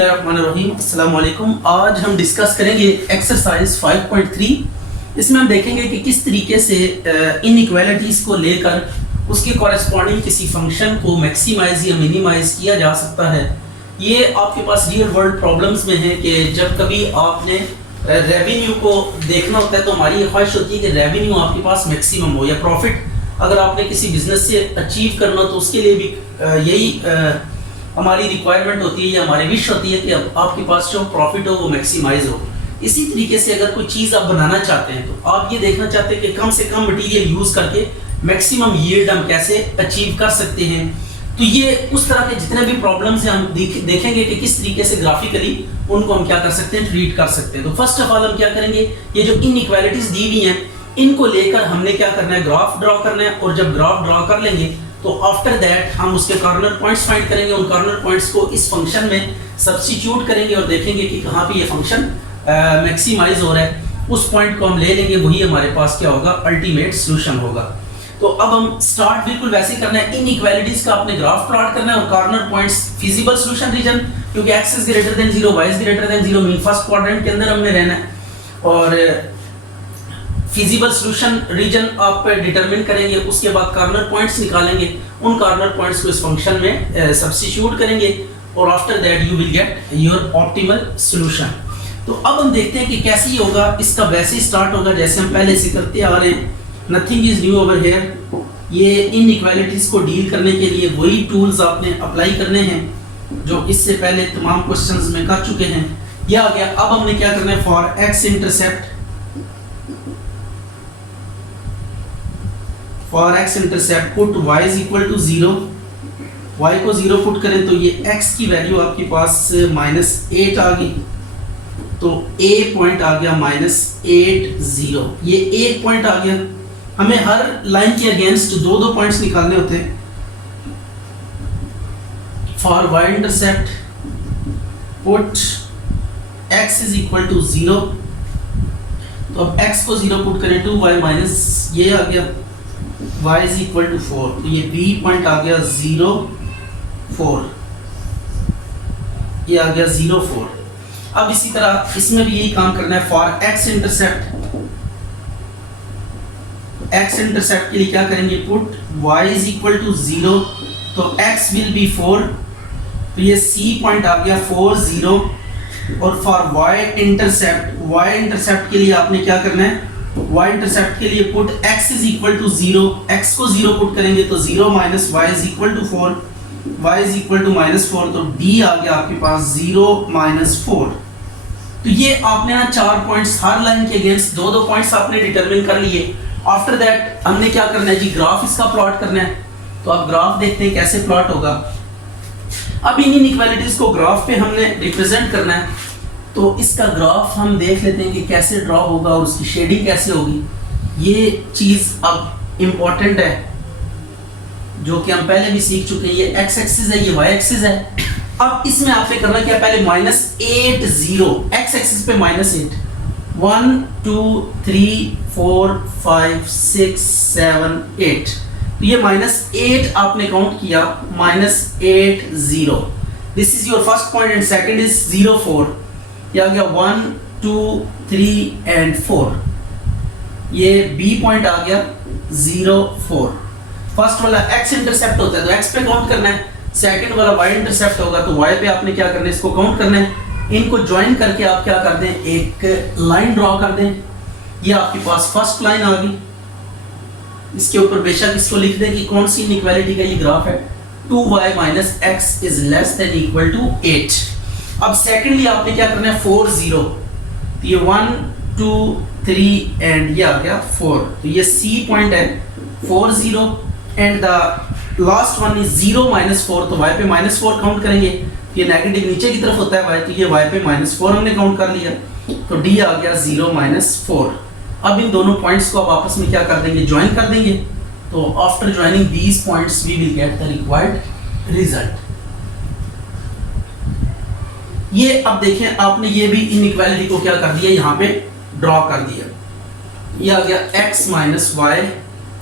बिस्मिल्लाहिर्रहमानिर्रहीम। अस्सलाम वालेकुम। आज हम डिस्कस करेंगे एक्सरसाइज 5.3। इसमें हम देखेंगे कि किस तरीके से इनइक्वालिटीज़ को लेकर उसके कॉरेस्पॉन्डिंग किसी फंक्शन को मैक्सिमाइज या मिनिमाइज किया जा सकता है। ये आपके पास रियल वर्ल्ड प्रॉब्लम्स में है कि जब कभी आपने रेवेन्यू को देखना होता है तो हमारी ख्वाहिश होती है कि रेवेन्यू आपके पास मैक्सिमम हो, या प्रॉफिट अगर आपने किसी बिजनेस से अचीव करना तो उसके लिए भी यही हमारी रिक्वायरमेंट होती है या हमारी विश होती है कि आपके पास जो प्रॉफिट हो वो मैक्सिमाइज हो। इसी तरीके से अगर कोई चीज़ आप बनाना चाहते हैं तो आप ये देखना चाहते हैं कि कम से कम मटेरियल यूज़ करके मैक्सिमम यील्ड हम कैसे अचीव कर सकते हैं। तो ये उस तरह के जितने भी प्रॉब्लम्स हैं हम देखेंगे कि किस तरीके से ग्राफिकली उनको हम क्या कर सकते हैं, ट्रीट कर सकते हैं। तो फर्स्ट ऑफ ऑल हम क्या करेंगे, ये जो इनइक्वालिटीज दी हुई हैं इनको लेकर हमने क्या करना है, ग्राफ ड्रॉ करना है। और जब ग्राफ ड्रॉ कर लेंगे तो आफ्टर दैट हम उसके कॉर्नर पॉइंट्स फाइंड करेंगे। उन कॉर्नर पॉइंट्स को इस फंक्शन में सब्स्टिट्यूट करेंगे और देखेंगे कि कहाँ पे ये फंक्शन मैक्सिमाइज हो रहा है। उस पॉइंट को हम ले लेंगे, वही हमारे पास क्या होगा, अल्टीमेट सोल्यूशन होगा। तो अब हम स्टार्ट बिल्कुल वैसे ही करना है। इनइक्वालिटीज का आपने ग्राफ प्लॉट करना है और corner points feasible solution region, क्योंकि x is greater than 0, y is greater than 0 mean first quadrant के अंदर हमने रहना है। और फिजिबल सोल्यूशन रीजन आप डिटरमिन करेंगे, उसके बाद कॉर्नर पॉइंट्स निकालेंगे, उन कॉर्नर पॉइंट्स को इस फंक्शन में सब्स्टिट्यूट करेंगे और after that you will get your optimal solution. तो अब हम देखते हैं कि कैसे ही होगा। इसका वैसे ही स्टार्ट होगा जैसे हम पहले से करते आ रहे हैं। Nothing is new over here. ये इनइक्वालिटीज को डील करने के लिए वही टूल्स आपने अप्लाई करने हैं जो इससे पहले तमाम क्वेश्चंस में कर चुके हैं। यह आ गया। अब हमने क्या करना है, for x intercept, for x intercept put y is equal to 0। y को 0 पुट करें तो ये x की वैल्यू आपके पास -8 आ गई। तो a पॉइंट आ गया -8 0। ये एक पॉइंट आ गया। हमें हर लाइन के अगेंस्ट दो दो पॉइंट्स निकालने होते हैं। For y intercept put x is equal to 0। तो अब x को 0 पुट करें 2y माइनस ये आ गया y इज इक्वल टू 4। तो ये b पॉइंट आ गया 0 4, ये आ गया 0 4। अब इसी तरह इसमें भी यही काम करना है। For x intercept, x intercept के लिए क्या करेंगे, put y is equal to 0। तो x विल बी 4। तो ये c पॉइंट आ गया 4 0। और फॉर y इंटरसेप्ट के लिए आपने क्या करना है, y इंटरसेप्ट के लिए put x is equal to 0। x को 0 पुट करेंगे तो 0 minus y is equal to 4, y is equal to -4। तो d आ गया आपके पास 0 -4। तो ये आपने ना 4 पॉइंट्स हर लाइन के अगेंस्ट दो दो पॉइंट्स आपने डिटरमिन कर लिए। आफ्टर दैट हमने क्या करना है जी, ग्राफ इसका प्लॉट करना है। तो आप ग्राफ देखते हैं कैसे प्लॉट होगा। अब इन इनइक्वालिटीज को ग्राफ पे हमने रिप्रेजेंट करना है। तो इसका ग्राफ हम देख लेते हैं कि कैसे ड्रॉ होगा और उसकी शेडिंग कैसे होगी। ये चीज़ अब इम्पोर्टेंट है जो कि हम पहले भी सीख चुके हैं। ये x एक्सिस है, ये y एक्सिस है। अब इसमें आपने करना क्या, पहले -8 0, x एक्सिस पे -8, 1 2 3 4 5 6 7 8। तो ये -8 आपने काउंट किया, -8 0। This is your first point and second is 0 4। ये आ गया 1 2 3 एंड 4। ये b पॉइंट आ गया 0 4। फर्स्ट वाला x इंटरसेप्ट होता है तो x पे काउंट करना है। सेकंड वाला y इंटरसेप्ट होगा तो y पे आपने क्या करना है, इसको काउंट करना है। इनको ज्वाइन करके आप क्या कर दें, एक लाइन ड्रॉ कर दें। ये आपके पास फर्स्ट लाइन आ गई। इसके ऊपर बेशक इसको लिख दें कि कौन सी इनइक्वालिटी का ये ग्राफ है। 2y minus x is less than equal to 8। अब सेकेंडली आपने क्या करना है, 4 0। तो ये 1 2 3 एंड ये आ गया 4। तो ये c पॉइंट है 4 0 and the last one is 0 -4। तो y पे -4 काउंट करेंगे। ये नेगेटिव नीचे की तरफ होता है y, तो ये y पे -4 हमने काउंट कर लिया। तो d आ गया 0 -4। अब इन दोनों पॉइंट्स को आप आपस में क्या कर देंगे, ज्वाइन कर देंगे। तो after joining these points we will get the required result. ये अब देखें, आपने ये भी इनइक्वालिटी को क्या कर दिया, यहाँ पे ड्रॉ कर दिया। ये आ गया x minus y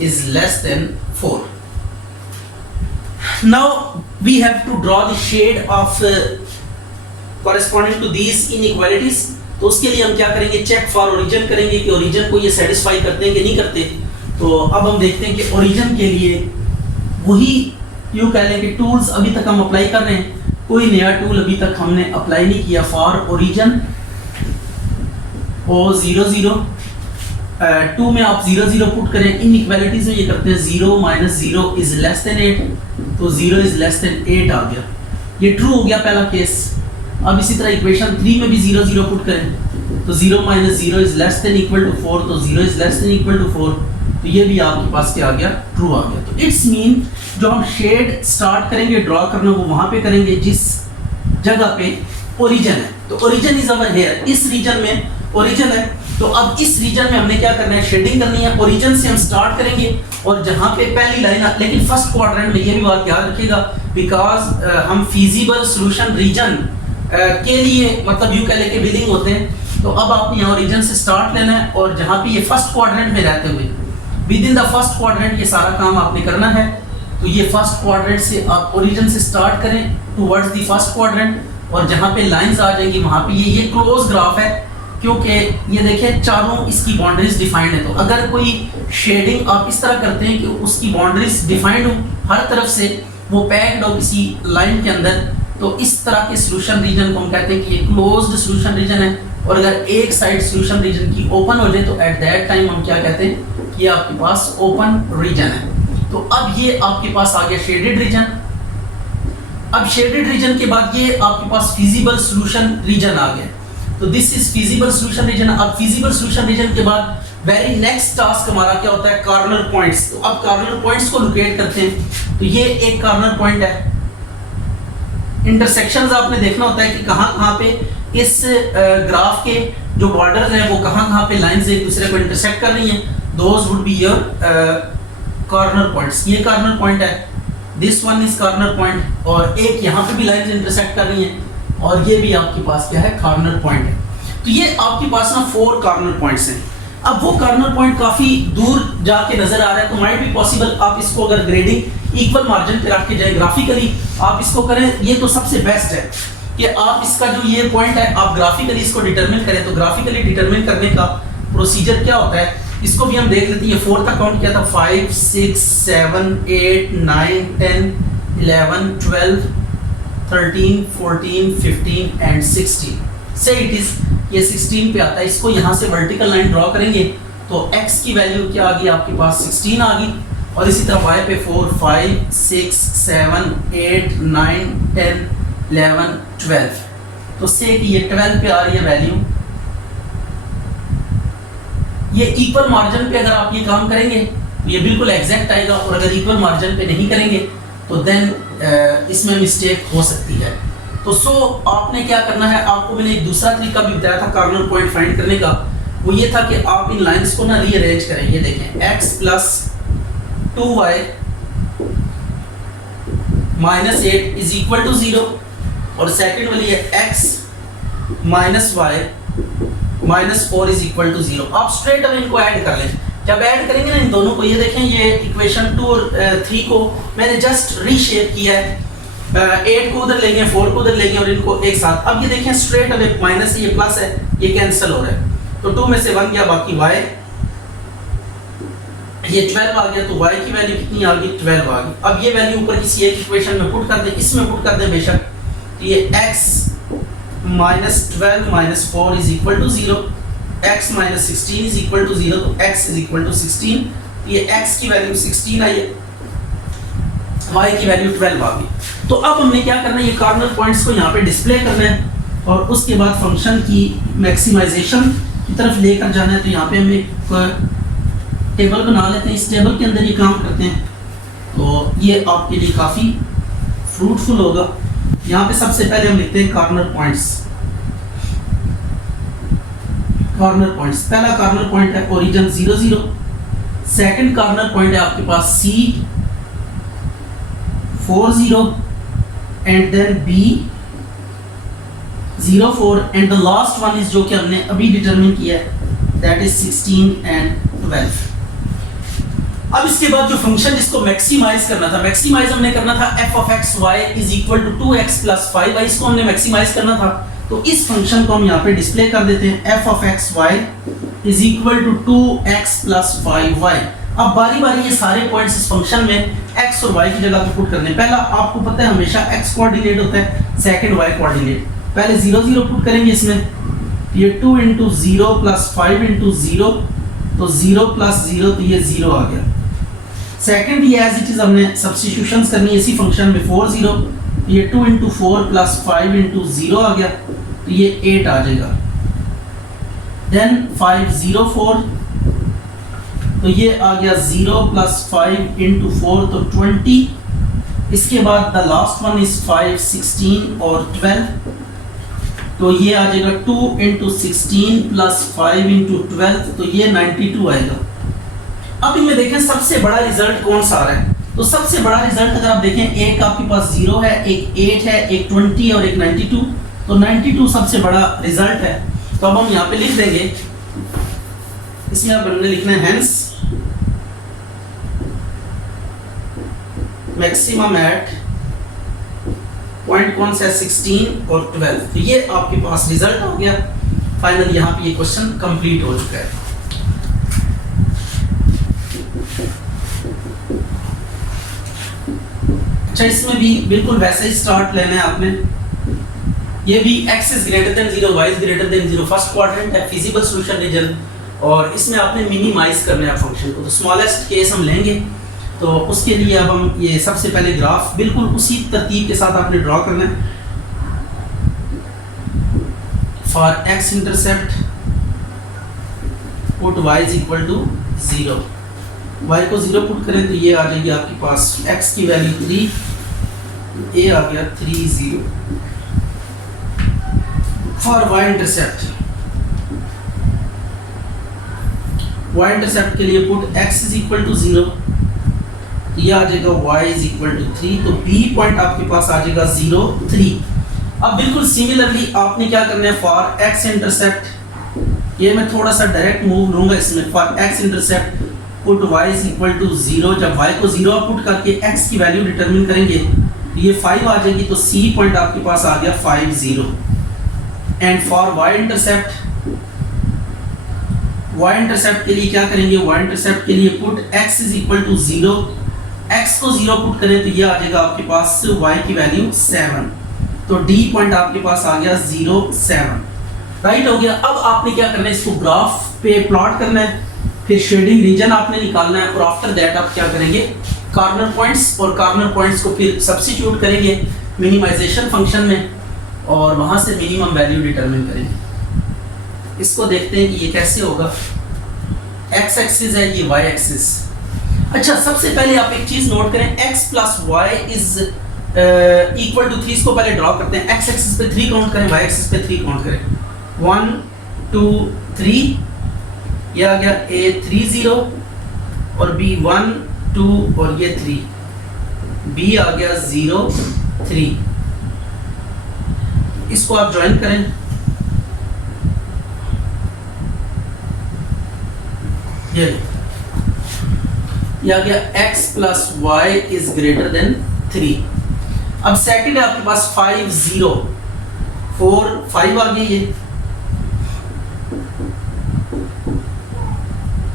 is less than 4। Now we have to draw the shade of corresponding to these inequalities, तो उसके लिए हम क्या करेंगे, चेक फॉर ओरिजिन करेंगे कि ओरिजिन को ये सेटिस्फाई करते हैं कि नहीं करते। तो अब हम देखते हैं कि ओरिजिन के लिए वही यूँ कह लें कि टूल्स अभी तक हम अप्लाई कर रहे हैं, कोई नया टूल अभी तक हमने अप्लाई नहीं किया। फॉर ओरिजिन ओ 0 0 2 में आप 0 0 पुट करें। इनइक्वालिटीज में ये करते हैं 0 माइनस 0 इज लेस देन 8, तो 0 इज लेस देन 8 आ गया, ये ट्रू हो गया पहला केस। अब इसी तरह इक्वेशन 3 में भी 0 0 पुट करें, तो 0 minus 0 is less than equal to 4, तो 0 is less than equal to 4, तो ये भी आपके पास क्या आ गया, ट्रू आ गया। तो इट्स मीन जो हम शेड स्टार्ट करेंगे ड्रॉ करना वो वहां पे करेंगे जिस जगह पे ओरिजिन है। तो ओरिजिन इज अवर हेयर, इस रीजन में ओरिजिन है। तो अब इस रीजन में हमने क्या करना है, शेडिंग करनी है। ओरिजिन से हम स्टार्ट करेंगे और जहां पे पहली लाइन, लेकिन फर्स्ट क्वाड्रेंट में ये भी बात याद रखिएगा, बिकॉज हम फिजिबल सॉल्यूशन रीजन के लिए मतलब यू कह लेके बिलिंग होते हैं। तो अब आपने यहाँ ओरिजिन से स्टार्ट लेना है और जहाँ पे ये फर्स्ट क्वाड्रेंट में रहते हुए with in the first quadrant ये सारा काम आपने करना है। तो ये फर्स्ट क्वाड्रेंट से आप ओरिजिन से स्टार्ट करें टुवर्ड्स द फर्स्ट क्वाड्रेंट, और जहाँ पे लाइंस आ जाएंगी वहाँ पे ये क्लोज ग्राफ है, क्योंकि ये देखें चारों इसकी बाउंड्रीज डिफाइंड है। तो अगर कोई शेडिंग आप इस तरह करते हैं कि उसकी बाउंड्रीज डिफाइंड हो हर तरफ से, वो पैक्ड हो किसी लाइन के अंदर, तो इस तरह के सॉल्यूशन रीजन को हम कहते हैं कि ये क्लोज्ड सॉल्यूशन रीजन है। और अगर एक साइड सॉल्यूशन रीजन की ओपन हो जाए तो एट दैट टाइम हम क्या कहते हैं कि आपके पास ओपन रीजन है। तो अब ये आपके पास आ गया शेडेड रीजन। अब शेडेड रीजन के बाद ये आपके पास फिजिबल सॉल्यूशन रीजन आ गया। तो this is feasible solution region. अब फिजिबल सॉल्यूशन रीजन के बाद वेरी नेक्स्ट टास्क हमारा क्या होता है, कॉर्नर पॉइंट्स। तो अब कॉर्नर पॉइंट्स को लोकेट करते हैं। तो ये एक कॉर्नर पॉइंट है। इंटरसेक्शंस आपने देखना होता है कि कहाँ पे इस ग्राफ के जो बॉर्डर्स हैं वो कहाँ पे लाइंस एक दूसरे को इंटरसेक्ट कर रही हैं। Those would be your corner points. ये कॉर्नर पॉइंट है, this one is corner point, और एक यहाँ पे भी लाइंस इंटरसेक्ट कर रही हैं, और ये भी आपके पास क्या है, कॉर्नर पॉइंट है। तो ये आपके पास ना 4 कॉर्नर पॉइंट्स हैं। अब वो कॉर्नर पॉइंट काफी दूर जाके नजर आ रहा है, तो माइट बी पॉसिबल आप इसको अगर ग्रेडिंग इक्वल मार्जिन पे रख के जाए, ग्राफिकली आप इसको करें, ये तो सबसे बेस्ट है कि आप इसका जो ये पॉइंट है आप ग्राफिकली इसको डिटरमिन करें। तो ग्राफिकली डिटरमिन करने का प्रोसीजर क्या होता है, इसको भी हम देख लेते हैं। 4 तक काउंट किया था, 5 6 7 8 9 10 11 12 13 14 15 एंड 16 से इट इज ये 16 पे आता है। इसको यहाँ से वर्टिकल लाइन ड्रॉ करेंगे तो x की वैल्यू क्या आ गई आपके पास, 16 आ गई। और इसी तरह y पे 4 5 6 7 8 9 10 11 12, तो से कि ये 12 पे आ रही है वैल्यू। ये इक्वल मार्जिन पे अगर आप ये काम करेंगे तो ये बिल्कुल एग्जैक्ट आएगा, और अगर इक्वल मार्जिन पे नहीं करेंगे तो देन इसमें मिस्टेक हो सकती है। तो आपने क्या करना है, आपको मैंने एक दूसरा तरीका भी बताया था कॉर्नर पॉइंट फाइंड करने का, वो ये था कि आप इन लाइंस को ना रीअरेंज करें। ये देखें x plus 2y minus 8 is equal to 0, और सेकंड वाली है x minus y minus 4 is equal to 0। आप स्ट्रेट अवे इनको ऐड कर लें। जब ऐड करेंगे ना इन दोनों को, ये देखें ये इक्वेशन 2 और 3 को मैंने जस्ट रीशेप किया है। 8 को उधर लेंगे, 4 को उधर लेंगे और इनको एक साथ। अब ये देखें स्ट्रेट अवे माइनस ये प्लस है, ये कैंसिल हो रहा है। तो 2 में से 1 गया, बाकी y, ये 12 आ गया, तो y की वैल्यू कितनी आ गई, 12 आ गई। अब ये वैल्यू ऊपर किसी एक इक्वेशन में पुट कर दें, इसमें पुट कर दें बेशक। तो ये x minus 12 minus 4 is equal to 0, x minus 16 is equal to 0, तो x इज इक्वल टू 16। ये x की वैल्यू 16 आई है, y की वैल्यू 12 आ गई। तो अब हमने क्या करना है, ये कॉर्नर पॉइंट्स को यहाँ पे डिस्प्ले करना है और उसके बाद फंक्शन की मैक्सिमाइजेशन की तरफ लेकर जाना है। तो यहाँ पे हम एक टेबल बना लेते हैं, इस टेबल के अंदर ये काम करते हैं, तो ये आपके लिए काफ़ी फ्रूटफुल होगा। यहाँ पे सबसे पहले हम लिखते हैं कॉर्नर पॉइंट्स। कॉर्नर पॉइंट्स, पहला कॉर्नर पॉइंट है ओरिजिन 0 0, सेकंड कॉर्नर पॉइंट है आपके पास C 4 0 and then B 0 4 and the last one is जो कि हमने अभी डिटरमिन किया है, दैट इज 16 एंड 12। अब इसके बाद जो फंक्शन जिसको मैक्सिमाइज करना था, मैक्सिमाइज हमने करना था f of x y is equal to 2x plus 5y, इसको हमने मैक्सिमाइज करना था। तो इस फंक्शन को हम यहाँ पे डिस्प्ले कर देते हैं, f of x y is equal to 2x plus 5y। अब बारी बारी ये सारे पॉइंट्स इस फंक्शन में x और y की जगह पे पुट करने। पहला आपको पता है हमेशा x कोऑर्डिनेट होता है, सेकंड y कोऑर्डिनेट। पहले 0 0 पुट करेंगे इसमें, ये 2 into 0 plus 5 into 0, तो 0 plus 0 तो ये 0 आ गया। सेकंड ये एज इट इज हमने सब्स्टिट्यूशंस करनी है इसी फंक्शन में, 4 0, ये 2 into 4 plus 5 into 0 आ गया, तो ये 8 आ जाएगा। देन 5 0 4, तो ये आ गया 0 plus 5 into 4 तो 20। इसके बाद द लास्ट वन इज 5 16 और 12, तो ये आ जाएगा 2 into 16 plus 5 into 12, तो ये 92 आएगा। अब इनमें देखें सबसे बड़ा रिजल्ट कौन सा आ रहा है, तो सबसे बड़ा रिजल्ट अगर आप देखें, एक आपके पास 0 है, एक 8 है, एक 20 और एक 92, तो 92 सबसे बड़ा रिजल्ट है। तो अब हम यहाँ पे लिख देंगे, इसमें अब हमने लिखना है हेंस मैक्सिमम एट पॉइंट कौन सा है, 16 और 12, तो ये आपके पास रिजल्ट आ गया। फाइनल यहाँ पे ये क्वेश्चन कंप्लीट हो चुका है। अच्छा, इसमें भी बिल्कुल वैसे ही स्टार्ट लेना है आपने। ये भी x is greater than 0, y is greater than 0, first quadrant है, फिजिबल सॉल्यूशन रीजन, और इसमें आपने मिनिमाइज करना है फंक्शन को। तो स्मॉलेस्ट केस हम लेंगे, तो उसके लिए अब हम ये सबसे पहले ग्राफ बिल्कुल उसी तरतीब के साथ आपने ड्रॉ करना है। For x intercept put y is equal to 0, y को 0 पुट करें तो ये आ जाएगी आपके पास x की वैल्यू 3, ये आ गया 3 0। फॉर y इंटरसेप्ट के लिए put x is equal to 0, ये आ जाएगा y is equal to 3, तो b पॉइंट आपके पास आ जाएगा 0 3। अब बिल्कुल सिमिलरली आपने क्या करना है, फॉर x इंटरसेप्ट, ये मैं थोड़ा सा डायरेक्ट मूव लूंगा इसमें, for x intercept put y is equal to 0, जब y को 0 पुट करके x की वैल्यू डिटरमिन करेंगे तो ये 5 आ जाएगी, तो c पॉइंट आपके पास आ गया 5 0। एंड फॉर y इंटरसेप्ट के लिए क्या करेंगे, y इंटरसेप्ट के लिए put x is equal to 0, x को 0 पुट करें तो ये आ जाएगा आपके पास y की वैल्यू 7, तो d पॉइंट आपके पास आ गया 0 7। राइट हो गया। अब आपने क्या करना है, इसको ग्राफ पे प्लॉट करना है, फिर शेडिंग रीजन आपने निकालना है, और आफ्टर दैट आप क्या करेंगे, कॉर्नर पॉइंट्स, और कॉर्नर पॉइंट्स को फिर सब्स्टिट्यूट करेंगे मिनिमाइजेशन फंक्शन में, और वहां से मिनिमम वैल्यू डिटरमिन करेंगे। इसको देखते हैं कि ये कैसे होगा। x एक्सिस है, ये y एक्सिस। अच्छा, सबसे पहले आप एक चीज नोट करें, x plus y is equal to 3, इसको पहले ड्रॉ करते हैं। x एक्सिस पे 3 काउंट करें, y एक्सिस पे 3 काउंट करें, 1 2 3, ये आ गया a 3 0, और b 1 2 और ये 3, b आ गया 0 3। इसको आप ज्वाइन करें, ये आ गया x plus y is greater than 3। अब सेकंड है आपके पास 5 0 4 5 आ गई ये,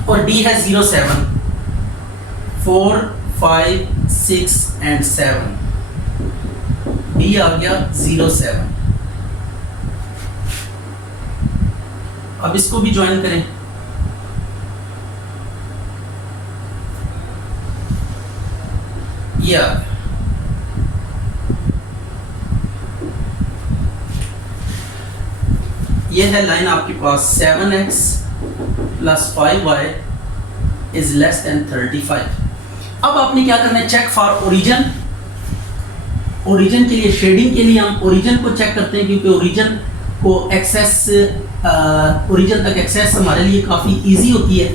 और d है 0 7 4 5 6 एंड 7, b आ गया 0 7। अब इसको भी ज्वाइन करें, ये ये है लाइन आपके पास 7x plus 5y is less then 35। अब आपने क्या करना है, चेक फॉर ओरिजिन। ओरिजिन के लिए, शेडिंग के लिए हम ओरिजिन को चेक करते हैं, क्योंकि ओरिजिन को एक्सेस, ओरिजिन तक एक्सेस हमारे लिए काफ़ी इजी होती है।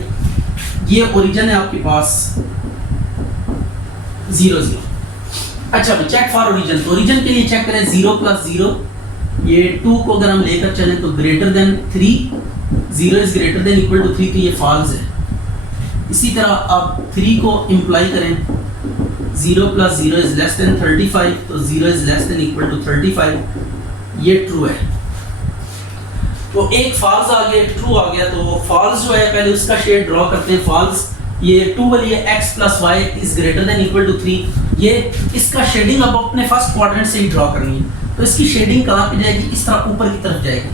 ये ओरिजिन है आपके पास 0 0। अच्छा, चेक फॉर ओरिजिन, तो ओरिजिन के लिए चेक करें 0 प्लस 0, ये 2 को अगर हम लेकर चलें तो greater than 3, 0 is greater than equal to 3, तो ये फॉल्स है। इसी तरह आप 3 को इम्प्लाई करें, 0 + 0 इज लेस देन 35, तो 0 is less than equal to 35, ये ट्रू है। तो एक फॉल्स आ गया, ट्रू आ गया। तो फॉल्स जो है पहले उसका शेड ड्रॉ करते हैं। फॉल्स ये 2 वाली है, x + y is greater than equal to 3, ये इसका शेडिंग अब अपने फर्स्ट क्वाड्रेंट से ही ड्रॉ करनी है। तो इसकी शेडिंग कहाँ पे जाएगी? इस तरह ऊपर की तरफ जाएगी,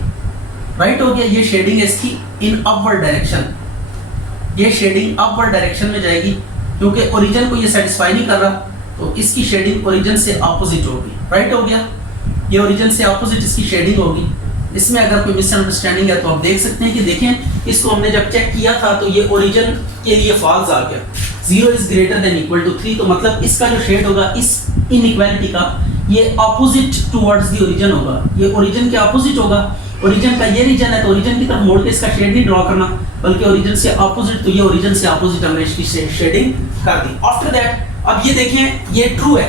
राइट हो गया। ये शेडिंग है इसकी इन अपवर्ड डायरेक्शन, ये शेडिंग अपवर्ड डायरेक्शन में जाएगी क्योंकि ओरिजिन को ये सेटिस्फाई नहीं कर रहा, तो इसकी शेडिंग ओरिजिन से ऑपोजिट होगी, राइट हो गया। ये ओरिजिन से ऑपोजिट इसकी शेडिंग होगी। इसमें अगर कोई मिसअंडरस्टैंडिंग है तो आप देख सकते हैं कि देखें इसको हमने जब चेक किया था तो ये ओरिजिन के लिए फॉल्स आ गया, 0 is greater than equal to 3, तो मतलब इसका जो शेड होगा इस इनइक्वालिटी का ये ऑपोजिट टुवर्ड्स द ओरिजिन होगा, ये ओरिजिन के ऑपोजिट होगा। ओरिजिन का ये रीजन है तो ओरिजिन की तरफ मोड़ के इसका शेड नहीं ड्रॉ करना, बल्कि ओरिजिन से ऑपोजिट, तो ये ओरिजिन से ऑपोजिट हमने इसकी शेडिंग कर दी। आफ्टर दैट अब ये देखें ये ट्रू है,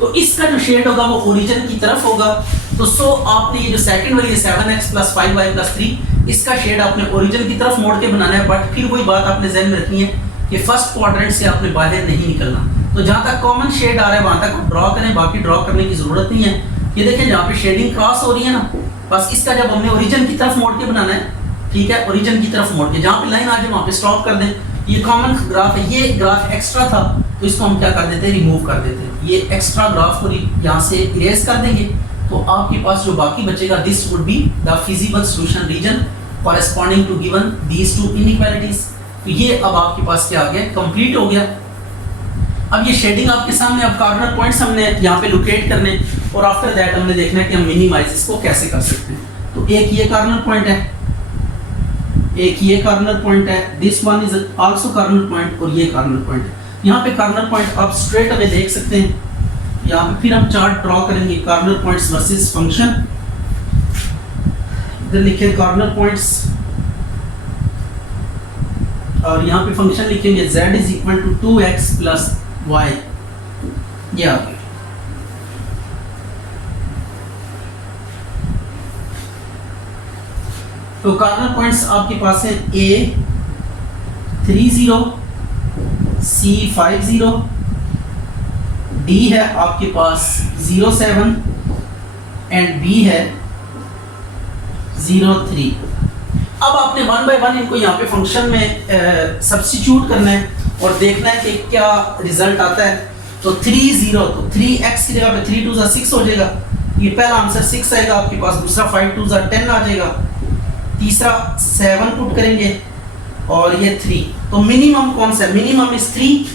तो इसका जो शेड होगा वो ओरिजिन की तरफ होगा। तो सो आपने ये जो सेकंड वाली 7x + 5y + 3 इसका शेड आपने ओरिजिन की तरफ मोड़ के बनाना है। बट फिर वही बात आपने ज़हन में रखनी है कि फर्स्ट क्वाड्रेंट से आपने बाहर नहीं निकलना। तो जहाँ तक कॉमन शेड आ रहा है वहाँ तक आप ड्रॉ करें, बाकी ड्रॉ करने की ज़रूरत नहीं है। ये देखें जहाँ पे शेडिंग क्रॉस हो रही है ना, बस इसका जब हमने ओरिजिन की तरफ मोड़ के बनाना है, ठीक है, ओरिजिन की तरफ मोड़ के जहाँ पे लाइन आ जाए वहाँ पे स्टॉप कर दें। ये कॉमन ग्राफ है, ये ग्राफ एक्स्ट्रा था तो इसको हम क्या कर देते हैं, रिमूव कर देते हैं। ये एक्स्ट्रा ग्राफ को यहाँ से इरेज कर देंगे तो आपके पास जो बाकी बचेगा, this would be the feasible solution region corresponding to given these two inequalities. तो ये अब आपके पास क्या आ गया, कंप्लीट हो गया। अब ये शेडिंग आपके सामने, अब कॉर्नर पॉइंट्स हमने यहाँ पे लोकेट करने और आफ्टर दैट हमने देखना है कि हम मिनिमाइज इसको कैसे कर सकते हैं। तो एक ये कॉर्नर पॉइंट है, एक ये कॉर्नर पॉइंट है, this one is also corner point, और ये कॉर्नर पॉइंट है। यहाँ पे कॉर्नर पॉइंट आप स्ट्रेट अवे देख सकते हैं। यहाँ पे फिर हम चार्ट ड्रॉ करेंगे, कॉर्नर पॉइंट्स वर्सेस फंक्शन। इधर लिखे कॉर्नर पॉइंट्स और यहाँ पे फंक्शन लिखेंगे z = 2x + y, ये आ गया। तो कॉर्नर पॉइंट्स आपके पास है A 30, C 50, D है आपके पास 07 एंड B है 03। अब आपने 1 बाय 1 इनको यहाँ पे फंक्शन में सब्स्टिट्यूट करना है और देखना है कि क्या रिजल्ट आता है। तो 30, तो 3x की जगह पे 3 2 6 हो जाएगा, ये पहला आंसर 6 आएगा आपके पास, दूसरा 5 2 10 आ जाएगा, तीसरा 7 पुट करेंगे और ये 3। तो मिनिमम कौन सा है, मिनिमम इज 3,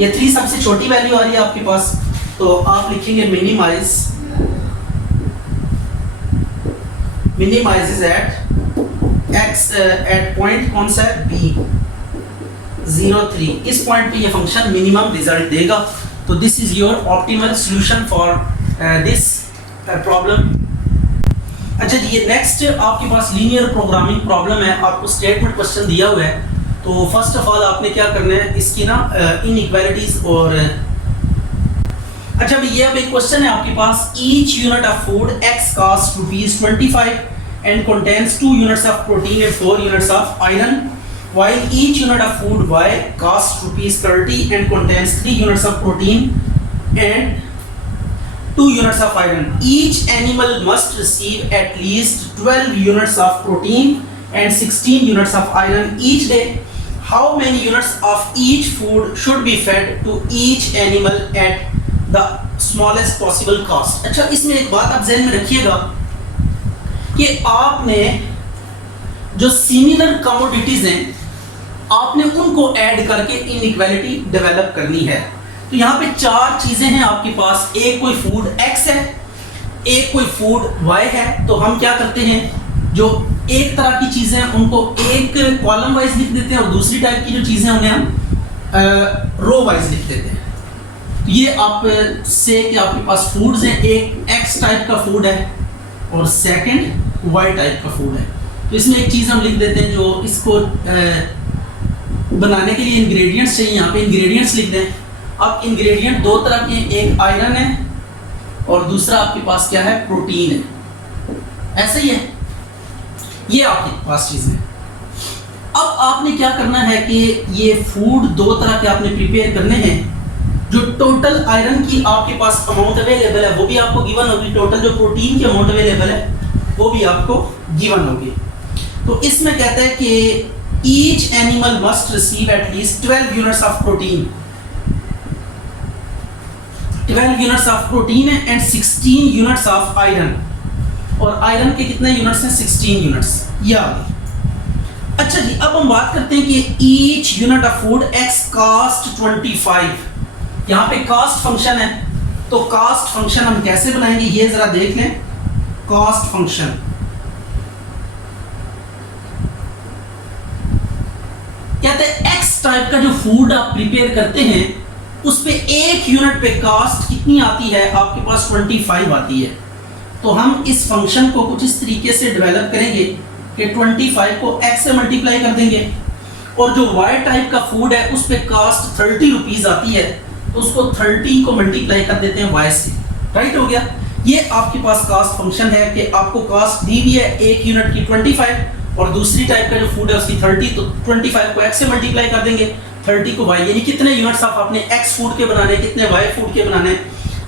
ये 3 सबसे छोटी वैल्यू आ रही है आपके पास। तो आप लिखेंगे minimize is at x at point कौन सा है, B 03। इस पॉइंट पे ये फंक्शन मिनिमम रिजल्ट देगा। तो this is your optimal solution for this problem. अच्छा जी, ये नेक्स्ट आपके पास लीनियर प्रोग्रामिंग प्रॉब्लम है, आपको स्टेटमेंट क्वेश्चन दिया हुआ है। तो फर्स्ट ऑफ ऑल आपने क्या करना है, इसकी ना इनइक्वालिटीज और अच्छा भाई ये अब एक क्वेश्चन है आपके पास, each unit of food x cost ₹25 and contains 2 units of protein and 4 units of iron, while each unit of food y costs ₹30 and contains 3 units of protein and 2 units of iron. Each animal must receive at least 12 units of protein and 16 units of iron each day. How many units of each food should be fed to each animal at the smallest possible cost? अच्छा, इसमें एक बात आप ज़हन में रखिएगा कि आपने जो सिमिलर कमोडिटीज हैं आपने उनको ऐड करके इनइक्वालिटी डेवलप करनी है। तो यहाँ पे 4 चीजें हैं आपके पास, एक कोई फूड x है, एक कोई फूड y है। तो हम क्या करते हैं, जो एक तरह की चीजें हैं उनको एक कॉलम वाइज लिख देते हैं और दूसरी टाइप की जो चीजें उन्हें हम रो वाइज लिख देते हैं। तो ये आप से कि आपके पास फूड्स हैं, एक x टाइप का फूड है और सेकंड y टाइप का फूड है। तो इसमें एक चीज़ हम लिख देते हैं जो इसको बनाने के लिए इंग्रेडिएंट्स चाहिए, यहाँ पे इंग्रेडिएंट्स लिख दें। अब इंग्रेडिएंट 2 तरह के, एक आयरन है और दूसरा आपके पास क्या है, प्रोटीन है। ऐसे ही है, ये आपके पास चीज़ें हैं। अब आपने क्या करना है कि ये फूड दो तरह के आपने प्रिपेयर करने हैं। जो टोटल आयरन की आपके पास अमाउंट अवेलेबल है वो भी आपको गिवन होगी, टोटल जो प्रोटीन की अमाउंट अवेलेबल है वो भी आपको गिवन होगी। तो इसमें कहते हैं कि each animal must receive at least 12 units of protein, 12 units of protein है एंड 16 यूनिट्स ऑफ आयरन। और आयरन के कितने यूनिट्स हैं? 16 यूनिट्स। या अच्छा जी, अब हम बात करते हैं कि each unit of food x cost 25। यहां पे कास्ट फंक्शन है, तो कास्ट फंक्शन हम कैसे बनाएंगे ये जरा देख लें। कास्ट फंक्शन कहते हैं एक्स टाइप का जो फूड आप प्रिपेयर करते हैं उस पे एक यूनिट पे कास्ट कितनी आती है? आपके पास 25 आती है। तो हम इस फंक्शन को कुछ इस तरीके से डेवलप करेंगे कि 25 को x से मल्टीप्लाई कर देंगे, और जो y टाइप का फूड है उस पे कास्ट 30 रुपीज आती है, तो उसको 30 को मल्टीप्लाई कर देते हैं y से। राइट हो गया। ये आपके पास कास्ट फंक्शन है कि आपको कास्ट दी हुई है एक यूनिट की 25 और दूसरी टाइप का जो फूड है उसकी 30, तो 25 को x से मल्टीप्लाई कर देंगे, 30 को y, यानी कितने यूनिट्स आप अपने x फूड के बनाने, कितने y फूड के बनाने,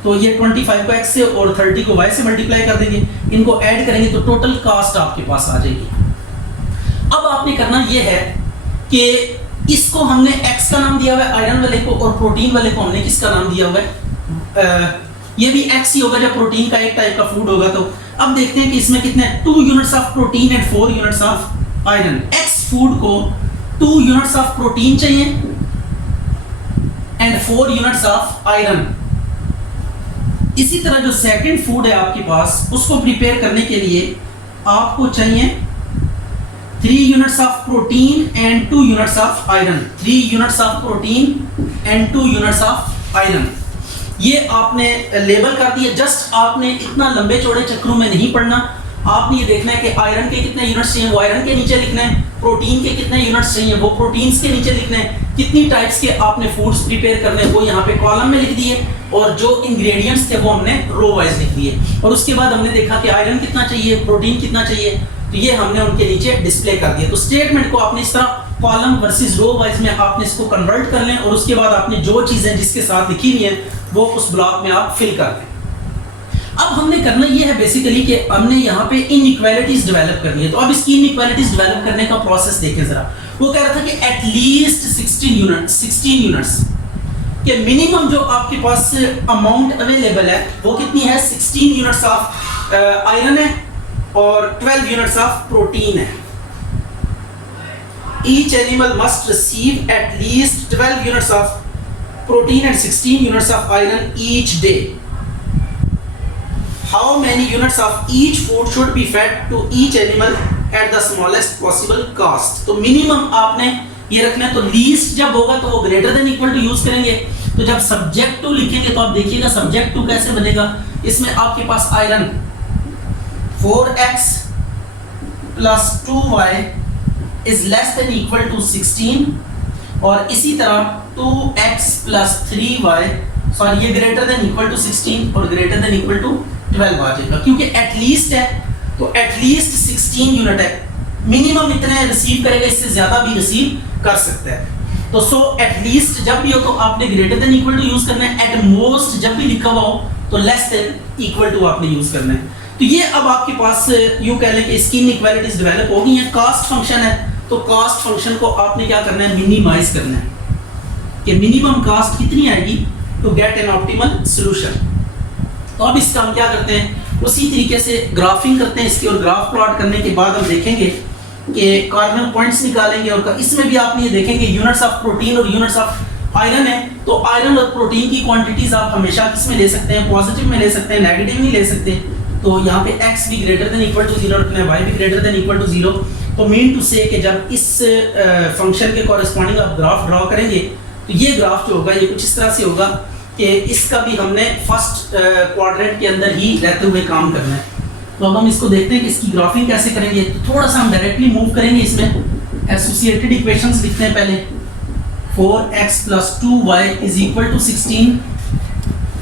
तो ये 25 को x से और 30 को y से मल्टीप्लाई कर देंगे, इनको ऐड करेंगे तो टोटल कास्ट आपके पास आ जाएगी। अब आपने करना ये है कि इसको हमने x का नाम दिया हुआ है आयरन वाले को, और प्रोटीन वाले को हमने किसका नाम दिया हुआ है? ये भी x ही होगा जब प्रोटीन का एक टाइप का फूड होगा। तो अब देखते हैं कि इसमें कितने 2 units of protein and 4 units of iron. x food को 2 यूनिट्स ऑफ प्रोटीन चाहिए एंड 4 यूनिट्स ऑफ आयरन। इसी तरह जो सेकंड फूड है आपके पास उसको प्रिपेयर करने के लिए आपको चाहिए 3 units of protein and 2 units of iron. 3 units of protein and 2 units of iron. ये आपने लेबल कर दिया। जस्ट आपने इतना लंबे चौड़े चक्रों में नहीं पढ़ना, आपने ये देखना है कि आयरन के कितने यूनिट्स चाहिए वो आयरन के नीचे लिखना है, प्रोटीन के कितने यूनिट्स चाहिए वो प्रोटीन्स के नीचे लिखना है, कितनी टाइप्स के आपने फूड्स प्रिपेयर करने हैं वो यहाँ पे कॉलम में लिख दिए, और जो इंग्रेडिएंट्स थे वो हमने रो वाइज लिख दिए। और उसके बाद हमने देखा कि आयरन कितना चाहिए, प्रोटीन कितना चाहिए, तो ये हमने उनके नीचे डिस्प्ले कर दिया। तो स्टेटमेंट को आपने इस तरह कॉलम वर्सेस रो वाइज में आपने इसको कन्वर्ट कर लें, और उसके बाद आपने जो चीजें जिसके साथ लिखी हुई हैं वो उस ब्लॉक में आप फिल कर दें। अब हमने करना ये है बेसिकली कि हमने यहाँ पे इनइक्वालिटीज डेवलप करनी है। तो अब इसकी इनइक्वालिटीज डेवलप करने का प्रोसेस देखें जरा। वो कह रहा था कि एटलीस्ट 16 यूनिट्स के मिनिमम जो आपके पास अमाउंट अवेलेबल है वो कितनी है? 16 यूनिट्स ऑफ आयरन है और 12 यूनिट्स ऑफ प्रोटीन है। Each animal must receive at least 12 units of protein and 16 units of iron each day. How many units of each food should be fed to each animal at the smallest possible cost? तो minimum आपने ये रखना है। तो least जब होगा तो वो greater than equal to use करेंगे। तो जब सब्जेक्ट टू लिखेंगे तो आप देखिएगा सब्जेक्ट टू कैसे बनेगा। इसमें आपके पास iron 4x plus 2y is less than equal to 16, और इसी तरह 2x plus 3y सॉरी ये ग्रेटर देन इक्वल टू 16 और ग्रेटर देन इक्वल टू 12 आ जाएगा, क्योंकि एटलीस्ट है तो एटलीस्ट 16 यूनिट है। मिनिमम इतने रिसीव करेगा, इससे ज्यादा भी रिसीव कर सकता है। तो सो एटलीस्ट जब भी हो तो आपने greater than equal to use करना है। एट मोस्ट जब भी लिखा हुआ हो तो लेस देन इक्वल टू आपने यूज करना है। तो ये अब आपके पास यूं कह लें कि इसकी इनइक्वालिटीज डेवलप हो गई हैं। कास्ट फंक्शन है तो कास्ट फंक्शन को आपने क्या करना है? मिनिमाइज करना है कि मिनिमम कास्ट कितनी आएगी to get an optimal solution. तो अब इसका हम क्या करते हैं? उसी तरीके से ग्राफिंग करते हैं इसकी, और ग्राफ प्लॉट करने के बाद हम देखेंगे कि कार्डिनल पॉइंट्स निकालेंगे, और इसमें भी आप ये देखेंगे यूनिट्स ऑफ प्रोटीन और यूनिट्स ऑफ आयरन है। तो आयरन और प्रोटीन की क्वांटिटीज आप हमेशा किस में ले सकते हैं? पॉजिटिव में ले सकते हैं, नेगेटिव नहीं ले सकते। तो यहाँ पे x भी ग्रेटर देन इक्वल टू 0 रखना है, y भी ग्रेटर देन इक्वल टू 0। तो मीन टू से कि जब इस फंक्शन के कॉरेस्पॉन्डिंग आप ग्राफ ड्रॉ करेंगे तो ये ग्राफ जो होगा ये कुछ इस तरह से होगा कि इसका भी हमने फर्स्ट क्वाड्रेंट के अंदर ही रहते हुए काम करना है। तो अब हम इसको देखते हैं कि इसकी ग्राफिंग कैसे करेंगे। तो थोड़ा सा हम डायरेक्टली मूव करेंगे, इसमें एसोसिएटेड इक्वेशंस लिखते हैं पहले। 4x plus 2y is equal to 16,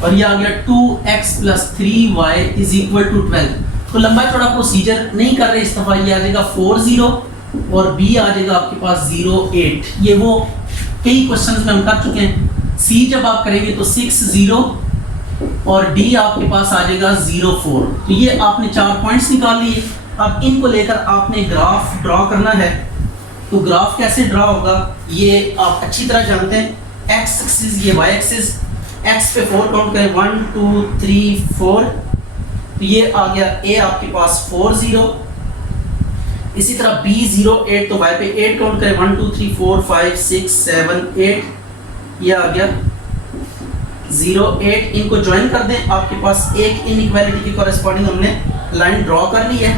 और ये आ गया 2x plus 3y is equal to 12। तो लंबा चौड़ा प्रोसीजर नहीं कर रहे इस दफा, ये आ जाएगा 4 0 और बी आ जाएगा आपके पास 0.8। ये वो कई क्वेश्चंस में हम कर चुके हैं। सी जब आप करेंगे तो 6.0 और डी आपके पास आ जाएगा 0.4। तो ये आपने 4 पॉइंट्स निकाल लिए। अब इनको लेकर आपने ग्राफ ड्रॉ करना है। तो ग्राफ कैसे ड्रॉ होगा ये आप अच्छी तरह जानते हैं। एक्स एक्सिस ये वाई एक्सिस, एक्स पे 4 काउंट करें 1 2 3 4, तो ये आ गया ए आपके पास 4 0। इसी तरह बी 0.8 तो वाई पे 8 काउंट करें 1 2 3 4 5 6 7 8, ये आ गया 0.8। इनको ज्वाइन कर दें, आपके पास एक इनइक्वालिटी के कॉरेस्पॉन्डिंग हमने लाइन ड्रॉ कर ली है।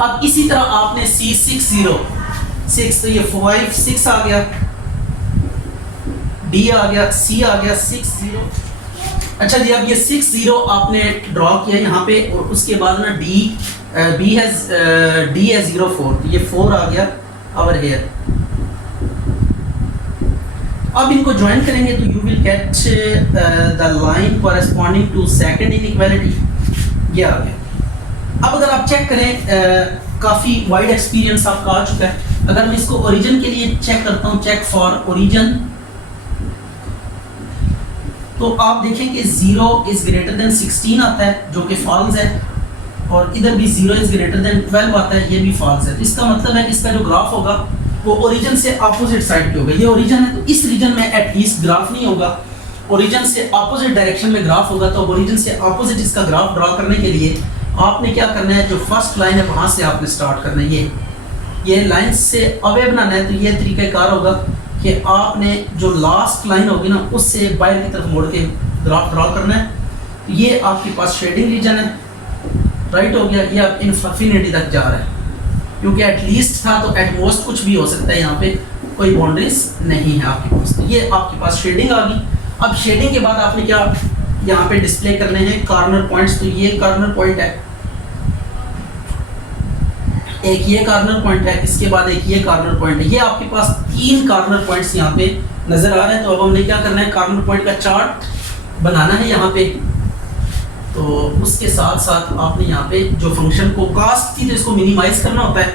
अब इसी तरह आपने C 6 0 6, तो ये 5 6 आ गया, D आ गया, C आ गया 6 0। अच्छा जी, अब ये 6 0 आपने ड्रॉ किया यहाँ पे, और उसके बाद ना D है 0.4, तो ये 4 आ गया ओवर हियर। अब इनको ज्वाइन करेंगे तो you will get the line corresponding to second inequality, ये आ गया। अब अगर आप चेक करें, काफ़ी वाइड एक्सपीरियंस आपका आ चुका है। अगर मैं इसको ओरिजिन के लिए चेक करता हूँ, चेक फॉर ओरिजिन, तो आप देखें कि 0 इज ग्रेटर देन 16 आता है जो कि फॉल्स है, और इधर भी 0 इज ग्रेटर देन 12 आता है, ये भी फॉल्स है। तो इसका मतलब है कि इसका जो ग्राफ होगा वो ओरिजिन से अपोजिट साइड पे होगा। ये ओरिजिन है तो इस रीजन में एटलीस्ट ग्राफ नहीं होगा, ओरिजिन से अपोजिट डायरेक्शन में ग्राफ होगा। तो ओरिजिन से अपोजिट इसका ग्राफ ड्रॉ करने के लिए आपने क्या करना है, जो फर्स्ट लाइन है वहाँ से आपने स्टार्ट करना है। ये लाइन से अवे बनाना है, तो ये तरीक़ाकार होगा कि आपने जो लास्ट लाइन होगी ना उससे बाहर की तरफ मोड़ के ग्राफ ड्रॉ करना है। तो ये आपके पास शेडिंग रीजन है, राइट हो गया। ये आप इनफिनिटी तक जा रहा है, क्योंकि एटलीस्ट था तो एटमोस्ट कुछ भी हो सकता है, यहाँ पे कोई बाउंड्रीज नहीं है आपके पास। तो ये आपके पास शेडिंग आ गई। अब शेडिंग के बाद आपने क्या यहाँ पे डिस्प्ले करने हैं कॉर्नर पॉइंट्स। तो ये कॉर्नर पॉइंट है, एक ये कॉर्नर पॉइंट है, इसके बाद एक ये कॉर्नर पॉइंट है। ये आपके पास 3 कॉर्नर पॉइंट्स यहाँ पे नजर आ रहे हैं। तो अब हमने क्या करना है, कॉर्नर पॉइंट का चार्ट बनाना है यहाँ पे। तो उसके साथ साथ आपने यहाँ पे जो फंक्शन को कास्ट थी तो इसको मिनिमाइज करना होता है।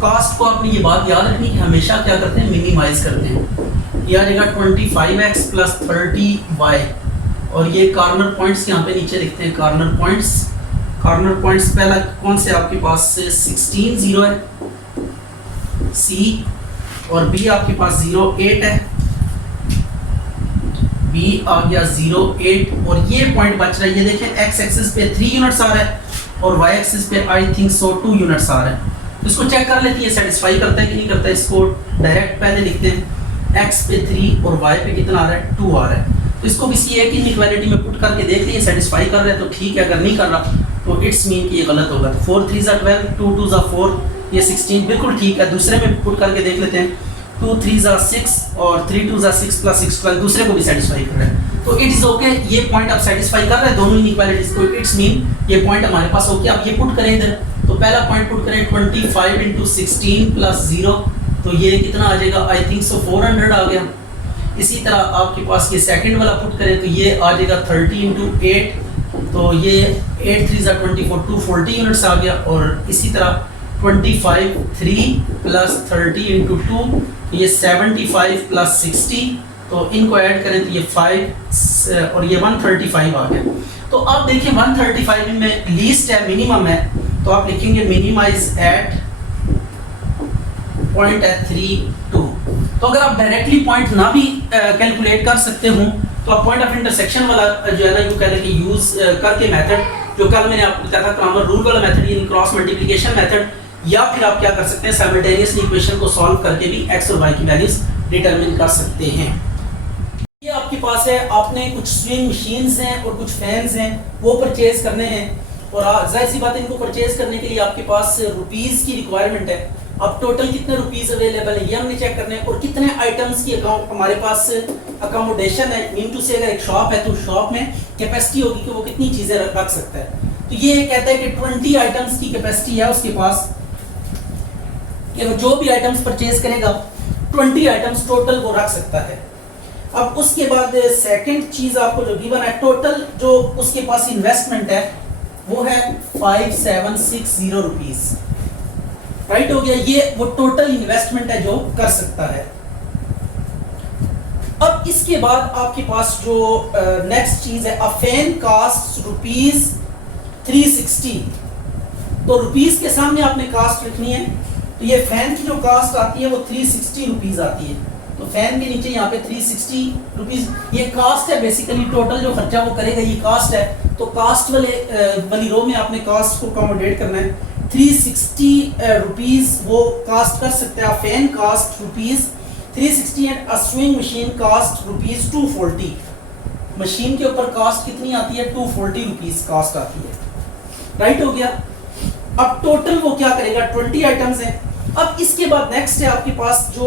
कास्ट को आपने ये बात याद रखनी कि हमेशा क्या करते हैं, मिनिमाइज करते हैं। ये आ जाएगा 25x + 30y, और ये कॉर्नर पॉइंट्स यहाँ पे नीचे लिखते हैं। कॉर्नर पॉइंट्स पहला कौन से आपके पास से 16 0 है, C, और B आपके पास 0.8 है, B आ गया 0.8, और ये पॉइंट बच रहा है। ये देखें x एक्सिस पे 3 यूनिट्स आ रहा है और y एक्सिस पे आई थिंक सो 2 यूनिट्स आ रहा है। तो इसको चेक कर लेते हैं सेटिस्फाई करता है कि नहीं करता है। इसको डायरेक्ट पहले लिखते हैं, x पे 3 और y पे कितना आ रहा है, 2 आ रहा है। तो इसको किसी एक इनइक्वालिटी में पुट करके देख लिए, सेटिस्फाई कर रहा है तो ठीक है, अगर नहीं कर रहा तो इट्स मीन कि ये गलत होगा। तो 4 3 12, 2 2 4, ये 16 बिल्कुल ठीक है। दूसरे में पुट करके देख लेते हैं, 2 3 6 और 3 2 6 + 6 12, दूसरे को भी सेटिस्फाई कर रहा है। तो इट इज ओके, ये पॉइंट आप सेटिस्फाई कर रहे हैं दोनों इनइक्वालिटीज को। इट्स मीन ये पॉइंट हमारे पास ओके। आप ये पुट करें इधर, तो पहला पॉइंट पुट करें 25 × 16 + 0, तो ये कितना आ जाएगा, आई थिंक सो 400 आ गया। इसी तरह आपके पास ये सेकंड वाला पुट करें तो ये आ जाएगा 30 × 8, तो ये 8 3 24, 240 यूनिट्स आ गया। और इसी तरह 25 3 + 30 × 2, ये 75 + 60, तो इनको ऐड करें तो ये 5 और ये 135 आ गया। तो आप देखिए 135 में लीस्ट है, मिनिमम है, तो आप लिखेंगे मिनिमाइज एट पॉइंट है 3 2। तो अगर आप डायरेक्टली पॉइंट ना भी कैलकुलेट कर सकते हो तो आप पॉइंट ऑफ इंटरसेक्शन वाला जो है ना यूँ कह लें कि यूज़ करके मेथड, जो कल मैंने आपको बताया था क्रॉमर रूल वाला मेथड, यानी क्रॉस मल्टीप्लिकेशन मेथड, या फिर आप क्या कर सकते हैं, साइमल्टेनियसली इक्वेशन को सॉल्व करके भी x और y की वैल्यूज डिटरमिन कर सकते हैं। ये आपके पास है, आपने कुछ स्विंग मशीन्स हैं और कुछ फैंस हैं, वो परचेज करने हैं। और जाहिर सी बात है, इनको परचेज करने के लिए आपके पास रुपीज़ की रिक्वायरमेंट है। अब टोटल कितने रुपीज़ अवेलेबल है ये हमने चेक करने हैं, और कितने आइटम्स की अकाउंट हमारे पास अकोमोडेशन है। मीन टू से अगर एक शॉप है तो शॉप में कैपेसिटी होगी कि वो कितनी चीज़ें रख सकता है। तो ये कहता है कि 20 आइटम्स की कैपेसिटी है उसके पास, कि जो भी आइटम्स परचेज करेगा 20 आइटम्स टोटल वो रख सकता है। अब उसके बाद सेकंड चीज़ आपको जो गिवन है, टोटल जो उसके पास इन्वेस्टमेंट है वो है 5760 रुपीज़। राइट हो गया, ये वो टोटल इन्वेस्टमेंट है जो कर सकता है। अब इसके बाद आपके पास जो नेक्स्ट चीज है, अ फैन कास्ट ₹360। तो रुपीस के सामने आपने कास्ट लिखनी है, तो ये फैन की जो कास्ट आती है वो ₹360 आती है। तो फैन के नीचे यहाँ पे ₹360 ये कास्ट है, बेसिकली टोटल जो खर्चा वो करेगा ये कास्ट है। तो कास्ट वाली रो में आपने कास्ट को अकोमोडेट करना है। ₹360 वो कास्ट कर सकते हैं। Fan cost ₹360 and a swing machine cost ₹240। Machine के ऊपर कास्ट कितनी आती है? ₹240 कास्ट आती है। राइट हो गया। अब टोटल वो क्या करेगा? 20 आइटम्स हैं। अब इसके बाद नेक्स्ट है आपके पास जो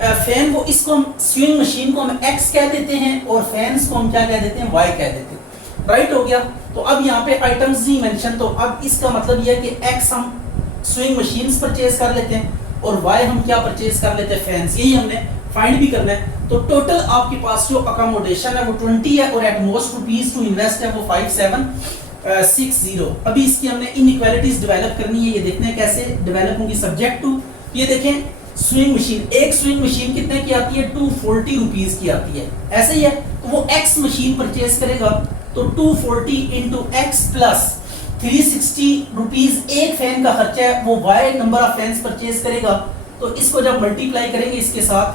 फैन, वो इसको हम स्विंग मशीन को हम X कह देते हैं और फैंस को हम क्या कह देते हैं? Y कह देते हैं। राइट हो गया। तो अब यहाँ पे आइटम्स ही मेंशन, तो अब इसका मतलब यह है कि X हम स्विंग मशीन्स परचेज कर लेते हैं और Y हम क्या परचेज कर लेते हैं? फैंस। यही हमने फाइंड भी करना है। तो टोटल आपके पास जो अकोमोडेशन है वो 20 है और at most rupees to invest है वो 5760। अभी इसकी हमने इनइक्वालिटीज डेवलप करनी है, ये देखते हैं कैसे डेवलप होंगी। सब्जेक्ट टू, ये देखें स्विंग मशीन, एक स्विंग मशीन कितने की आती है? ₹240 की आती है। ऐसे ही है, तो वो X मशीन परचेज करेगा तो 240 इंटू X प्लस ₹360 एक फैन का खर्चा है, वो Y number of fans purchase करेगा। तो इसको जब मल्टीप्लाई करेंगे इसके साथ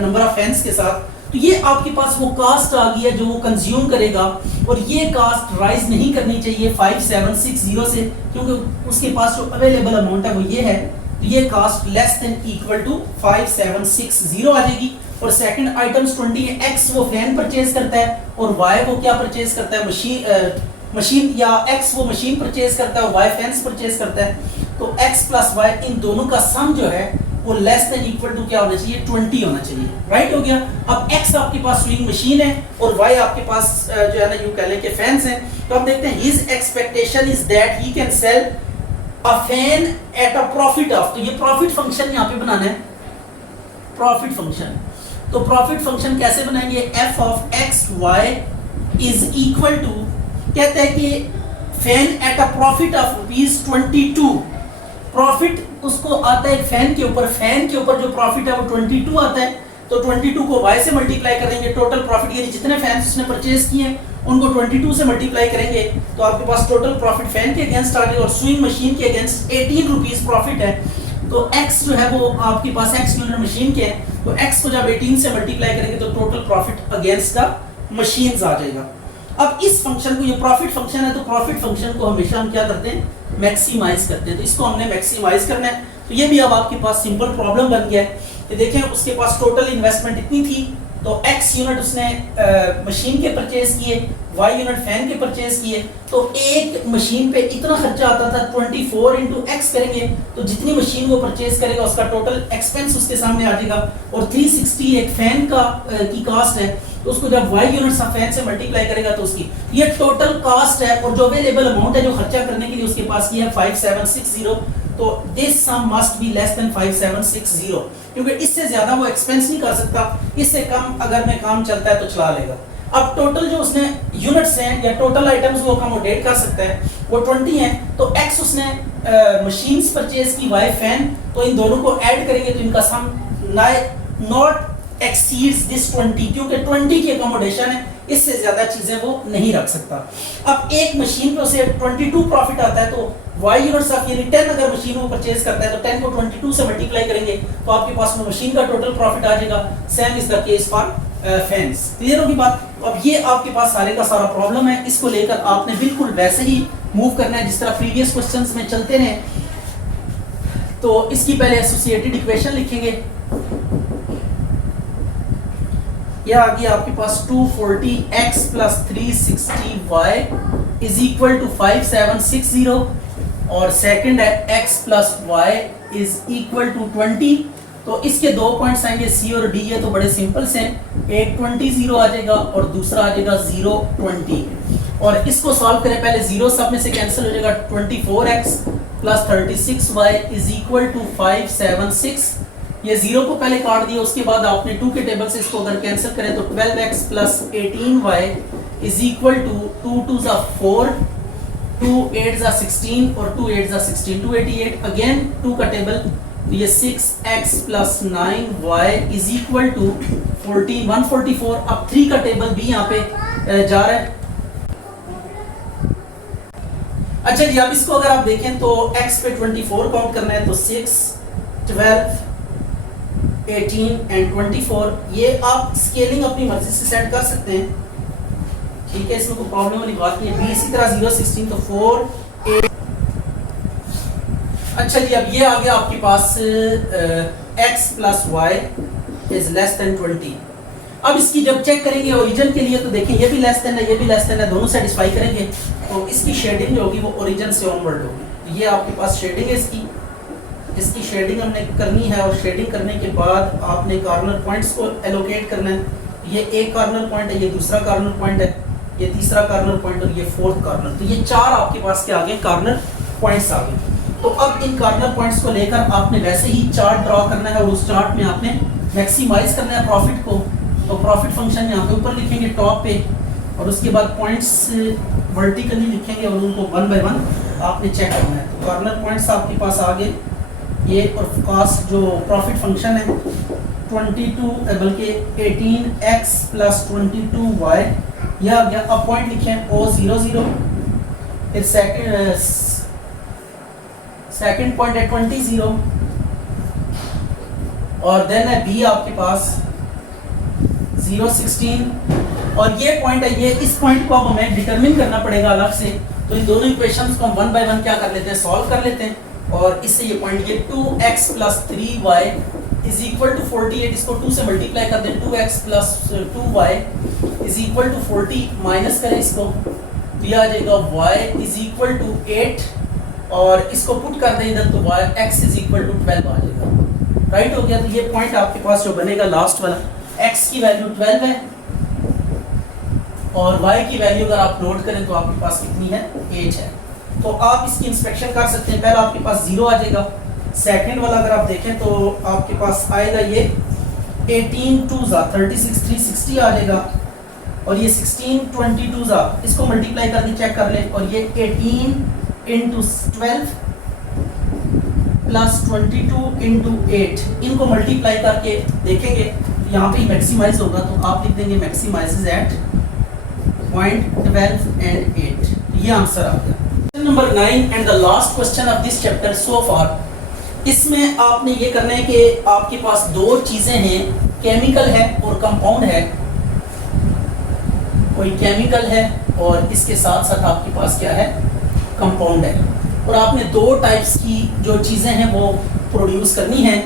नंबर ऑफ फैंस के साथ, तो ये आपके पास वो कास्ट आ गई है जो वो कंज्यूम करेगा। और ये कास्ट राइज नहीं करनी चाहिए 5760 से, क्योंकि उसके पास जो अवेलेबल अमाउंट है वो ये है। तो ये cost less than equal to 5760 आ जाएगी। और सेकंड आइटम्स 20 है, X वो फैन परचेज करता है और Y वो क्या परचेज करता है? मशीन या X वो मशीन परचेज करता है और Y फैंस परचेज करता है। तो X प्लस Y इन दोनों का सम जो है वो लेस देन इक्वल टू क्या होना चाहिए? 20 होना चाहिए। राइट हो गया। अब X आपके पास स्विंग मशीन है और Y आपके पास जो है ना यूं कह लें कि फैंस हैं। तो अब देखते हैं, his expectation is that he can sell a fan at a profit of, तो ये प्रॉफिट फंक्शन यहाँ पे बनाना है, प्रॉफिट फंक्शन। तो प्रॉफिट फंक्शन कैसे बनाएंगे? f of x y is equal to, कहते हैं कि fan at a profit of ₹22। Profit उसको आता है फैन के ऊपर जो प्रॉफिट है वो 22 आता है। तो 22 को y से मल्टीप्लाई करेंगे, टोटल प्रॉफिट यानी जितने फैंस उसने परचेज किए हैं उनको 22 से मल्टीप्लाई करेंगे तो आपके पास टोटल प्रॉफिट फैन के अगेंस्ट आ जाएगा और स्विंग मशीन के अगेंस्ट ₹18 प्रॉफिट है। तो x जो है वो आपके पास x यूनिट मशीन के है, तो x को जब 18 से मल्टीप्लाई करेंगे तो total profit against the machines आ जाएगा। अब इस फंक्शन को, ये प्रॉफिट फंक्शन है, तो प्रॉफिट फंक्शन को हमेशा हम क्या करते हैं? मैक्सिमाइज करते हैं। तो इसको हमने मैक्सिमाइज करना है। तो ये भी अब आपके पास सिंपल प्रॉब्लम बन गया है। तो देखें उसके पास टोटल इन्वेस्टमेंट इतनी थी, तो x यूनिट उसने मशीन के परचेज किए, y यूनिट फैन के परचेज किए। तो एक मशीन पे इतना खर्चा आता था, 24 इंटू x करेंगे तो जितनी मशीन वो परचेज करेगा उसका टोटल एक्सपेंस उसके सामने आ जाएगा। और 360 एक फैन का की कास्ट है, तो उसको जब y यूनिट फैन से मल्टीप्लाई करेगा तो उसकी ये टोटल कास्ट है। और जो अवेलेबल अमाउंट है जो खर्चा करने के लिए उसके पास की है 5760। तो this sum must be less than 5760, क्योंकि इससे ज्यादा वो एक्सपेंस नहीं कर सकता, इससे कम अगर में काम चलता है तो चला लेगा। अब टोटल जो उसने यूनिट्स हैं या टोटल आइटम्स वो अकोमोडेट कर सकता है वो 20 हैं। तो x उसने मशीन्स परचेज की, y फैन, तो इन दोनों को ऐड करेंगे तो इनका सम नॉट एक्सीड्स दिस 20, क्योंकि 20 की अकोमोडेशन है, इससे ज्यादा चीजें वो नहीं रख सकता। अब एक मशीन पे उसे 22 प्रॉफिट आता है, तो y यूनिट्स ऑफ यानी 10 अगर मशीन वो परचेज करता है तो 10 को 22 से मल्टीप्लाई करेंगे तो आपके पास वो मशीन का टोटल प्रॉफिट आ जाएगा। Same is the case for fans. Clear होगी बात? अब ये आपके पास सारे का सारा प्रॉब्लम है, इसको लेकर आपने बिल्कुल वैसे ही मूव करना है जिस तरह प्रीवियस क्वेश्चंस में चलते रहे। तो इसकी पहले एसोसिएटेड इक्वेशन लिखेंगे। यह आ गया आपके पास 240x plus 360y is equal to 5760 और सेकंड है x plus y is equal to 20। तो इसके दो पॉइंट्स आएंगे C और D, है तो बड़े सिंपल से, एक 20 आ जाएगा और दूसरा आ जाएगा 0 20। और इसको सॉल्व करें, पहले 0 सब में से कैंसिल हो जाएगा, 24x plus 36y is equal to 576। ये 0 को पहले काट दिया, उसके बाद आपने 2 के टेबल से इसको अगर कैंसिल करें तो 12x plus 18y is equal to 2 2 4 2 8 जा 16 और 2 8 जा 16, 288 अगेन 2 का टेबल, तो ये 6x plus 9y is equal to 14 144। अब 3 का टेबल भी यहाँ पे जा रहा है। अच्छा जी, अब इसको अगर आप देखें तो x पे 24 काउंट करना है, तो 6 12 18 एंड 24, ये आप स्केलिंग अपनी मर्जी से सेट कर सकते हैं, ठीक है, इसमें कोई प्रॉब्लम वाली बात नहीं है। b इसी तरह 0 16 तो 4 8। अच्छा जी, अब ये आ गया आपके पास x plus y is less than 20। अब इसकी जब चेक करेंगे ओरिजिन के लिए, तो देखें ये भी लेस देन है, ये भी लेस देन है, दोनों सेटिस्फाई करेंगे, तो इसकी शेडिंग जो होगी वो ओरिजिन से ऑनवर्ड होगी। ये आपके पास शेडिंग है इसकी शेडिंग हमने करनी है, और शेडिंग करने के बाद आपने कॉर्नर पॉइंट्स को एलोकेट करना है। ये एक कॉर्नर पॉइंट है, ये दूसरा कॉर्नर पॉइंट है, ये तीसरा कॉर्नर पॉइंट और ये फोर्थ कॉर्नर, तो ये 4 आपके पास के आगे कॉर्नर पॉइंट्स आ गए। तो अब इन कॉर्नर पॉइंट्स को लेकर आपने वैसे ही चार्ट ड्रॉ करना है, और उस चार्ट में आपने मैक्सिमाइज करना है प्रॉफिट को। तो प्रॉफिट फंक्शन यहाँ पे ऊपर लिखेंगे टॉप पे, और उसके बाद पॉइंट्स वर्टिकली लिखेंगे और उनको 1 बाय 1 आपने चेक करना है। तो कॉर्नर पॉइंट्स आपके पास आ गए ये, और कॉस्ट जो प्रॉफिट फंक्शन है 22 बल्कि 18x प्लस 22y यह आ गया। अब पॉइंट लिखें O00, फिर सेकंड पॉइंट है 20 और देन है B आपके पास 0 16, और ये पॉइंट है, ये इस पॉइंट को अब हमें डिटरमिन करना पड़ेगा अलग से। तो इन दोनों इक्वेशंस को हम 1 बाय 1 क्या कर लेते हैं, सॉल्व कर लेते हैं, और इससे ये पॉइंट ये 2x plus 3y is equal to 48, इसको 2 से मल्टीप्लाई कर दें, 2x plus 2y is equal to 40, minus करें इसको, तो ये आ जाएगा y इज इक्वल टू 8, और इसको पुट कर दें इधर, तो y x is equal to 12 आ जाएगा। राइट हो गया। तो ये पॉइंट आपके पास जो बनेगा लास्ट वाला, x की वैल्यू 12 है और y की वैल्यू अगर आप नोट करें तो आपके पास कितनी है, 8 है। तो आप इसकी इंस्पेक्शन कर सकते हैं। पहला आपके पास 0 आ जाएगा, सेकंड वाला अगर आप देखें तो आपके पास आएगा ये 18 2 36 360 आ जाएगा, और ये 16 22 इसको मल्टीप्लाई करके चेक कर लें, और ये 18 इंटू 12 प्लस 22 इंटू 8, इनको मल्टीप्लाई करके देखेंगे यहाँ पे मैक्सिमाइज होगा, तो आप लिख देंगे मैक्सिमाइजेज एट 0.12 एंड 8। ये आंसर आ गया। Question number 9 and the last question of this chapter so far. इसमें आपने ये करना है कि आपके पास दो चीजें हैं, केमिकल है और कंपाउंड है। कोई केमिकल है और इसके साथ साथ आपके पास क्या है, कंपाउंड है, और आपने दो टाइप्स की जो चीजें हैं वो प्रोड्यूस करनी है,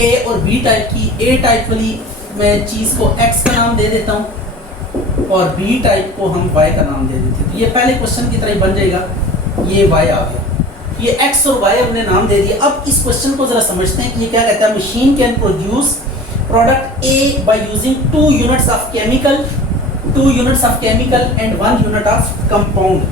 ए और बी टाइप की। ए टाइप वाली मैं चीज को एक्स का नाम दे देता हूँ और बी टाइप को हम वाई का नाम दे देते हैं। तो ये पहले क्वेश्चन की तरह बन जाएगा, ये वाई आ गया, ये एक्स और वाई हमने नाम दे दिया। अब इस क्वेश्चन को जरा समझते हैं कि ये क्या कहता है। Machine can produce product A by using 2 units of chemical and 1 unit of compound,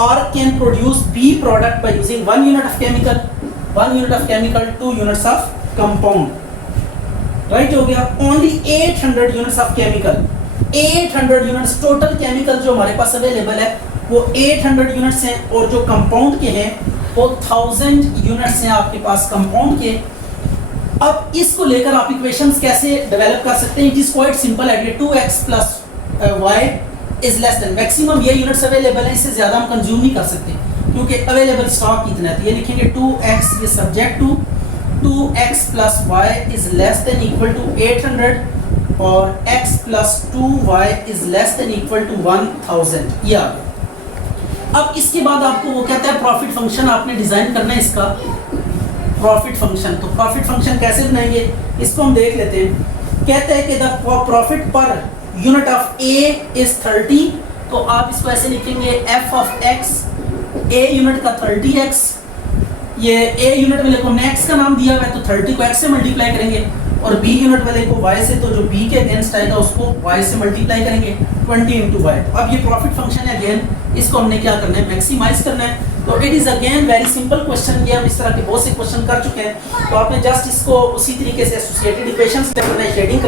or can produce B product by using 1 unit of chemical, 2 units of compound. Right हो गया। Only 800 units of chemical, 800 units total chemical जो हमारे पास available है वो 800 units हैं, और जो compound के हैं वो 1000 यूनिट्स हैं आपके पास कंपाउंड के। अब इसको लेकर आप इक्वेशंस कैसे डेवलप कर सकते हैं। It is quite simple idea, 2x plus y is less then maximum, ये यूनिट्स अवेलेबल है, इससे ज्यादा हम कंज्यूम नहीं कर सकते क्योंकि अवेलेबल स्टॉक कितना है। तो ये लिखेंगे 2x, ये subject to 2x plus y is less than equal to 800, और x plus 2y is less than equal to 1000। ये आ गया। अब इसके बाद आपको वो कहता है प्रॉफिट फंक्शन आपने डिजाइन करना है इसका, प्रॉफिट फंक्शन। तो प्रॉफिट फंक्शन कैसे बनाएंगे इसको हम देख लेते हैं। कहते हैं कि the profit per unit of A is 30, तो आप इसको ऐसे लिखेंगे f of x, a unit का 30x, ये a यूनिट वाले को हमने x का नाम दिया हुआ है तो 30 को x से मल्टीप्लाई करेंगे, और b यूनिट वाले को y से, तो जो b के अगेंस्ट आएगा उसको y से मल्टीप्लाई करेंगे 20 इंटू वाई। अब ये प्रॉफिट फंक्शन है, अगेन इसको हमने क्या करना है, मैक्सिमाइज करना है। तो it is again very simple question, ये हम इस तरह के बहुत से क्वेश्चन कर चुके हैं। तो आपने जस्ट इसको उसी तरीके से एसोसिएटेड इक्वेशंस करना है, शेडिंग